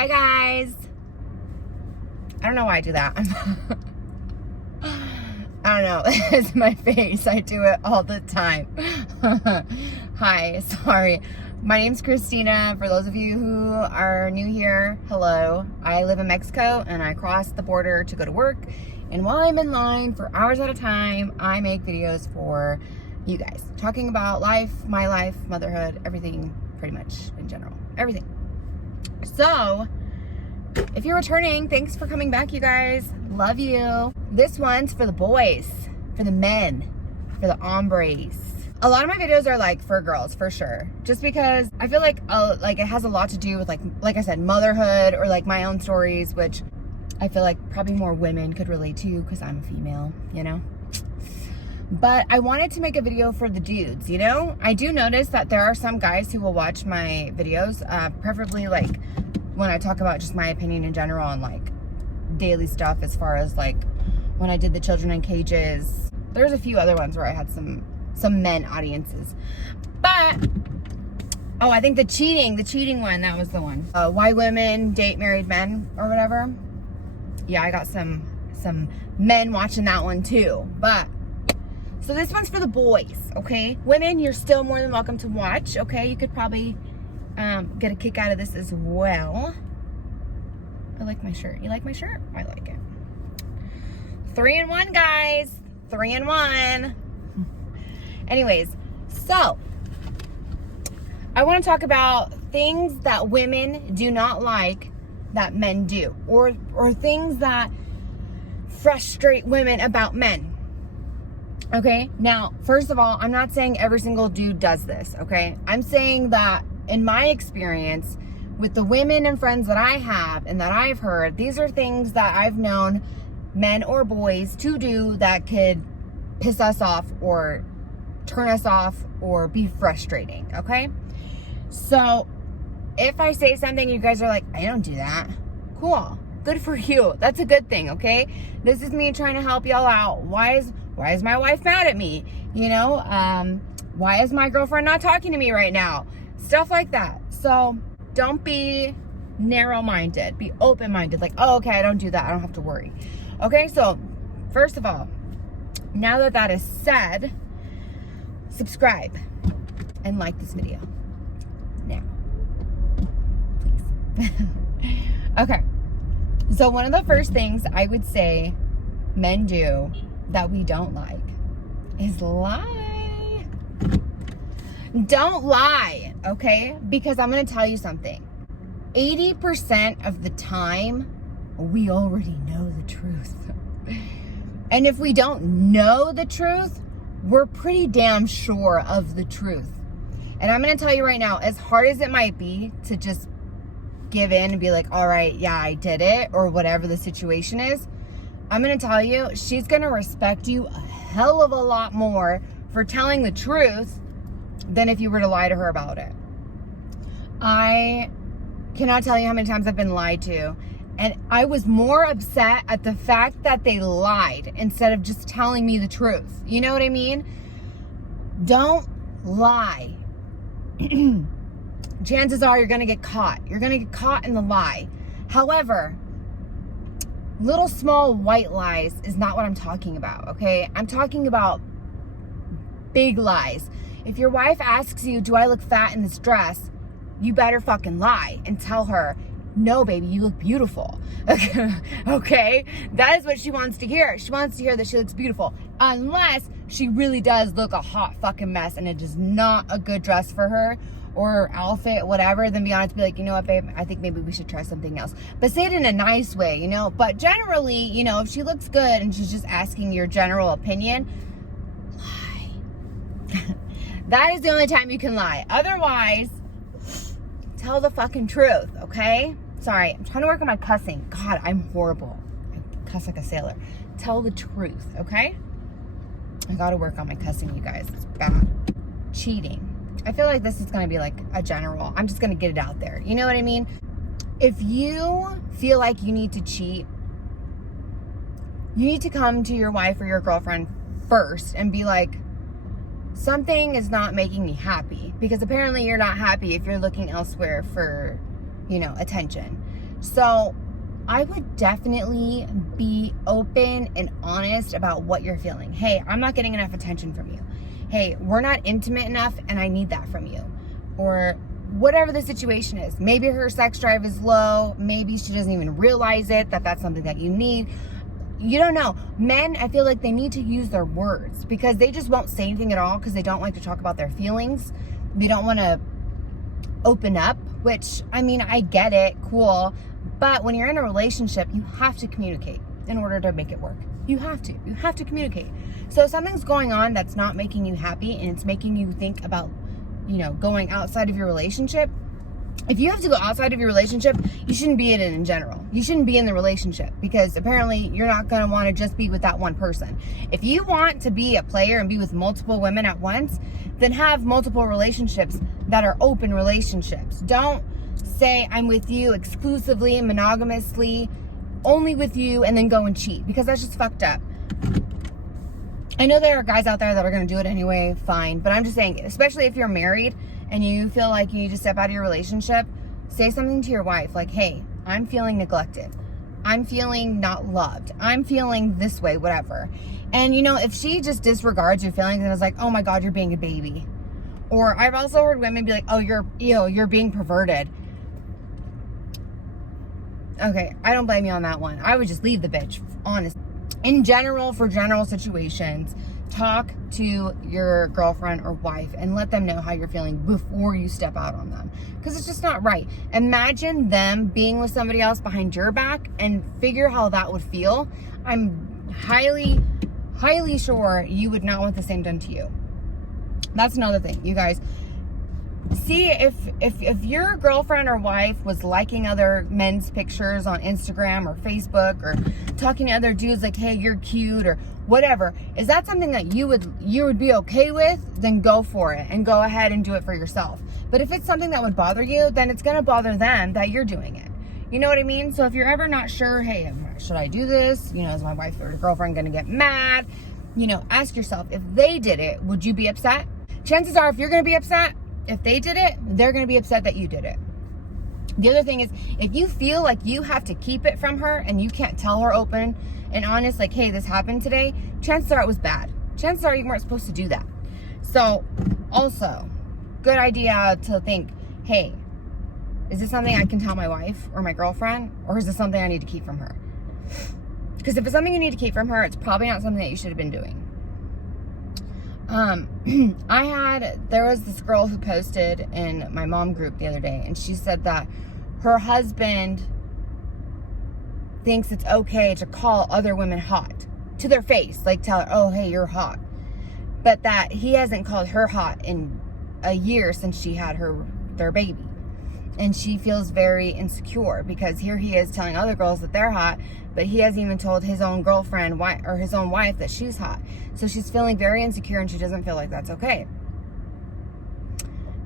Hi guys. I don't know why I do that. I don't know. It's my face. I do it all the time. Hi, sorry. My name's Christina. For those of you who are new here, hello. I live in Mexico and I cross the border to go to work. And while I'm in line for hours at a time, I make videos for you guys. Talking about life, my life, motherhood, everything pretty much in general. Everything. So, if you're returning, thanks for coming back, you guys. Love you. This one's for the boys, for the men, for the hombres. A lot of my videos are like for girls, for sure. Just because I feel like it has a lot to do with like I said, motherhood or like my own stories, which I feel like probably more women could relate to because I'm a female, you know? But I wanted to make a video for the dudes, you know? I do notice that there are some guys who will watch my videos, preferably like when I talk about just my opinion in general on like daily stuff, as far as like when I did the children in cages. There's a few other ones where I had some men audiences. But, oh, I think the cheating one, that was the one. Why women date married men or whatever. Yeah, I got some men watching that one too. But, so this one's for the boys, okay? Women, you're still more than welcome to watch, okay? You could probably get a kick out of this as well. I like my shirt. You like my shirt? I like it. 3-in-1, guys. 3-in-1. Anyways, so I want to talk about things that women do not like that men do, or things that frustrate women about men. Okay, now, first of all, I'm not saying every single dude does this, okay? I'm saying that in my experience with the women and friends that I have and that I've heard, these are things that I've known men or boys to do that could piss us off or turn us off or be frustrating, okay? So if I say something, you guys are like, I don't do that. Cool. Good for you. That's a good thing, okay? This is me trying to help y'all out. Why is my wife mad at me? You know, why is my girlfriend not talking to me right now? Stuff like that. So don't be narrow-minded. Be open-minded. Like, oh, okay, I don't do that. I don't have to worry. Okay, so first of all, now that that is said, subscribe and like this video now, please. Okay, so one of the first things I would say men do that we don't like is lie. Don't lie, okay? Because I'm gonna tell you something. 80% of the time, we already know the truth. And if we don't know the truth, we're pretty damn sure of the truth. And I'm gonna tell you right now, as hard as it might be to just give in and be like, all right, yeah, I did it, or whatever the situation is, I'm gonna tell you, she's gonna respect you a hell of a lot more for telling the truth than if you were to lie to her about it. I cannot tell you how many times I've been lied to, and I was more upset at the fact that they lied instead of just telling me the truth. You know what I mean? Don't lie. Chances are you're gonna get caught. You're gonna get caught in the lie. However, little small white lies is not what I'm talking about, okay? I'm talking about big lies. If your wife asks you, do I look fat in this dress? You better fucking lie and tell her, no, baby, you look beautiful. Okay? That is what she wants to hear. She wants to hear that she looks beautiful. Unless she really does look a hot fucking mess and it is not a good dress for her or outfit, whatever, then be honest, be like, you know what, babe, I think maybe we should try something else. But say it in a nice way, you know? But generally, you know, if she looks good and she's just asking your general opinion, lie. That is the only time you can lie. Otherwise, tell the fucking truth, okay? Sorry, I'm trying to work on my cussing. God, I'm horrible. I cuss like a sailor. Tell the truth, okay? I gotta work on my cussing, you guys. It's bad. Cheating. I feel like this is gonna be like a general. I'm just gonna get it out there. You know what I mean? If you feel like you need to cheat, you need to come to your wife or your girlfriend first and be like, something is not making me happy, because apparently you're not happy if you're looking elsewhere for, you know, attention. So I would definitely be open and honest about what you're feeling. Hey, I'm not getting enough attention from you. Hey, we're not intimate enough and I need that from you. Or whatever the situation is. Maybe her sex drive is low. Maybe she doesn't even realize it, that that's something that you need. You don't know. Men, I feel like they need to use their words because they just won't say anything at all because they don't like to talk about their feelings. They don't want to open up, which, I mean, I get it, cool. But when you're in a relationship, you have to communicate in order to make it work. You have to communicate. So if something's going on that's not making you happy and it's making you think about, going outside of your relationship, if you have to go outside of your relationship, you shouldn't be in it in general. You shouldn't be in the relationship because apparently you're not going to want to just be with that one person. If you want to be a player and be with multiple women at once, then have multiple relationships that are open relationships. Don't say I'm with you exclusively, monogamously, only with you, and then go and cheat because that's just fucked up. I know there are guys out there that are going to do it anyway, fine. But I'm just saying, especially if you're married and you feel like you need to step out of your relationship, say something to your wife like, hey, I'm feeling neglected. I'm feeling not loved. I'm feeling this way, whatever. And, if she just disregards your feelings and is like, oh my God, you're being a baby. Or I've also heard women be like, oh, you're being perverted. Okay, I don't blame you on that one. I would just leave the bitch, honestly. In general, for general situations, talk to your girlfriend or wife and let them know how you're feeling before you step out on them. Because it's just not right. Imagine them being with somebody else behind your back and figure how that would feel. I'm highly, highly sure you would not want the same done to you. That's another thing, you guys. See, if your girlfriend or wife was liking other men's pictures on Instagram or Facebook or talking to other dudes like, hey, you're cute or whatever, is that something that you would be okay with? Then go for it and go ahead and do it for yourself. But if it's something that would bother you, then it's going to bother them that you're doing it. You know what I mean? So if you're ever not sure, hey, should I do this? Is my wife or girlfriend going to get mad? Ask yourself, if they did it, would you be upset? Chances are, if you're going to be upset, if they did it, they're going to be upset that you did it. The other thing is, if you feel like you have to keep it from her and you can't tell her open and honest, like, hey, this happened today, chances are it was bad. Chances are you weren't supposed to do that. So, also, good idea to think, hey, is this something I can tell my wife or my girlfriend, or is this something I need to keep from her? Because if it's something you need to keep from her, it's probably not something that you should have been doing. There was this girl who posted in my mom group the other day, and she said that her husband thinks it's okay to call other women hot to their face, like tell her, oh, hey, you're hot. But that he hasn't called her hot in a year since she had their baby. And she feels very insecure because here he is telling other girls that they're hot, but he hasn't even told his own girlfriend or his own wife that she's hot. So she's feeling very insecure and she doesn't feel like that's okay.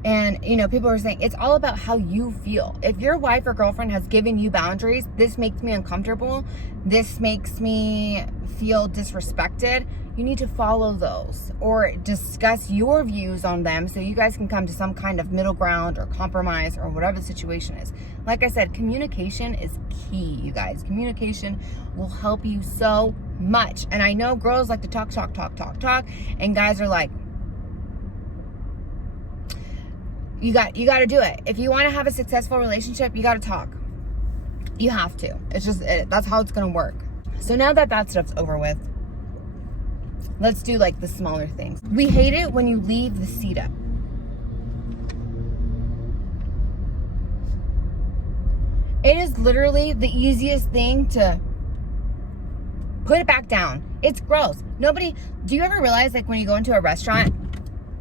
And, people are saying it's all about how you feel. If your wife or girlfriend has given you boundaries, this makes me uncomfortable, this makes me feel disrespected, you need to follow those or discuss your views on them so you guys can come to some kind of middle ground or compromise or whatever the situation is. Like I said, communication is key, you guys. Communication will help you so much. And I know girls like to talk, and guys are like, you got to do it. If you want to have a successful relationship, you got to talk. You have to. That's how it's going to work. So now that stuff's over with, let's do like the smaller things. We hate it when you leave the seat up. It is literally the easiest thing to put it back down. It's gross. Do you ever realize, like, when you go into a restaurant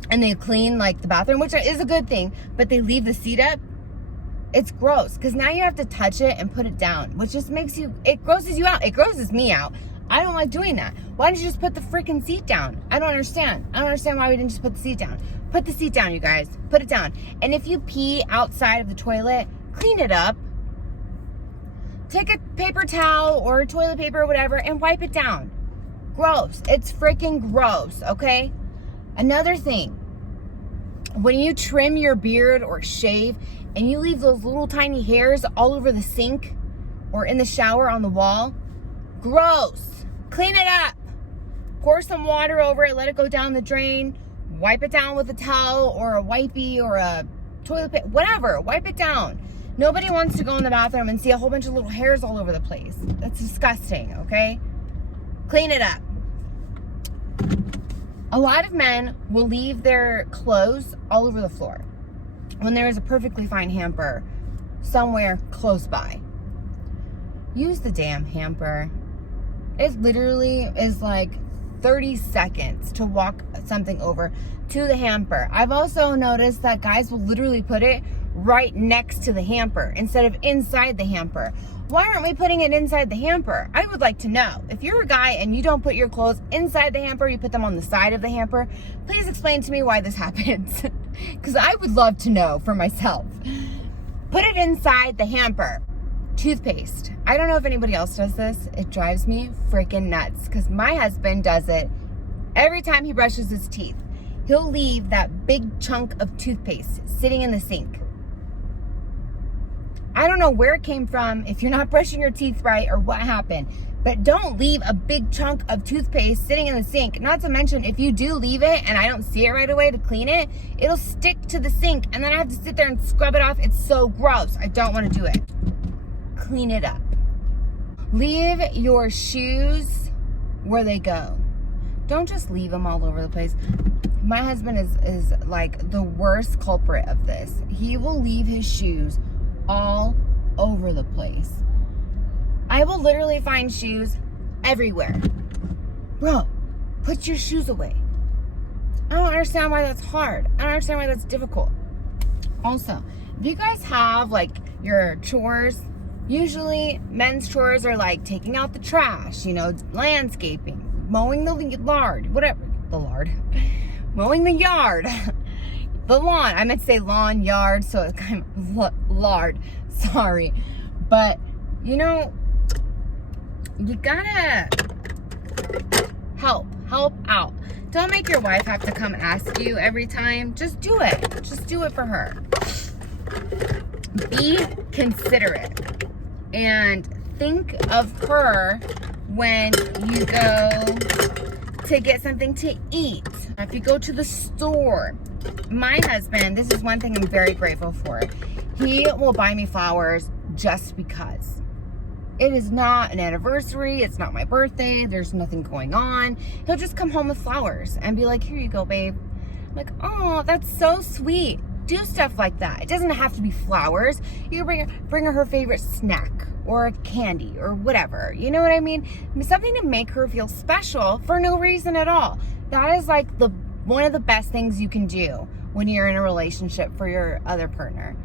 and they clean like the bathroom, which is a good thing, but they leave the seat up? It's gross because now you have to touch it and put it down, which just it grosses you out. It grosses me out. I don't like doing that. Why don't you just put the freaking seat down? I don't understand why we didn't just put the seat down. Put the seat down, you guys. Put it down. And if you pee outside of the toilet, clean it up. Take a paper towel or toilet paper or whatever and wipe it down. Gross. It's freaking gross, okay? Another thing, when you trim your beard or shave and you leave those little tiny hairs all over the sink, or in the shower on the wall, gross. Clean it up. Pour some water over it, let it go down the drain, wipe it down with a towel or a wipey or a toilet paper, whatever, wipe it down. Nobody wants to go in the bathroom and see a whole bunch of little hairs all over the place. That's disgusting, okay? Clean it up. A lot of men will leave their clothes all over the floor when there is a perfectly fine hamper somewhere close by. Use the damn hamper. It literally is like 30 seconds to walk something over to the hamper. I've also noticed that guys will literally put it right next to the hamper instead of inside the hamper. Why aren't we putting it inside the hamper? I would like to know. If you're a guy and you don't put your clothes inside the hamper, you put them on the side of the hamper, please explain to me why this happens. Because I would love to know for myself. Put it inside the hamper. Toothpaste. I don't know if anybody else does this. It drives me freaking nuts because my husband does it every time he brushes his teeth. He'll leave that big chunk of toothpaste sitting in the sink. I don't know where it came from, if you're not brushing your teeth right or what happened, but don't leave a big chunk of toothpaste sitting in the sink. Not to mention, if you do leave it and I don't see it right away to clean it, it'll stick to the sink and then I have to sit there and scrub it off. It's so gross. I don't want to do it. Clean it up. Leave your shoes where they go. Don't just leave them all over the place. My husband is like the worst culprit of this. He will leave his shoes all over the place. I will literally find shoes everywhere. Bro, put your shoes away. I don't understand why that's hard. I don't understand why that's difficult. Also, if you guys have like your chores, usually men's chores are like taking out the trash, landscaping, mowing the yard, whatever, mowing the yard. The lawn. I meant to say lawn, yard, so it's kind of lard. Sorry. But, you gotta help out. Don't make your wife have to come ask you every time. Just do it. Just do it for her. Be considerate. And think of her when you go to get something to eat. If you go to the store, my husband, this is one thing I'm very grateful for. He will buy me flowers just because. It is not an anniversary. It's not my birthday. There's nothing going on. He'll just come home with flowers and be like, here you go, babe. I'm like, oh, that's so sweet. Do stuff like that. It doesn't have to be flowers. You can bring her favorite snack or a candy or whatever. You know what I mean? Something to make her feel special for no reason at all. That is like one of the best things you can do when you're in a relationship for your other partner.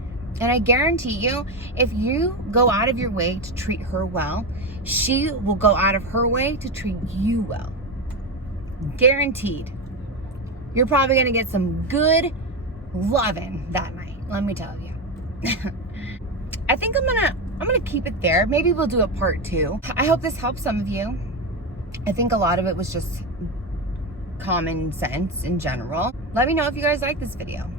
And I guarantee you, if you go out of your way to treat her well, she will go out of her way to treat you well. Guaranteed. You're probably going to get some good loving that night, let me tell you. I think I'm gonna keep it there. Maybe we'll do a part 2. I hope this helps some of you. I think a lot of it was just common sense in general. Let me know if you guys like this video.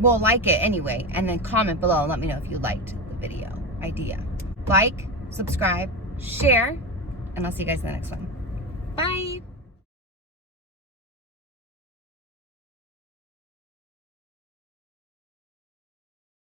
Well, like it anyway, and then comment below and let me know if you liked the video idea. Like, subscribe, share, and I'll see you guys in the next one. Bye.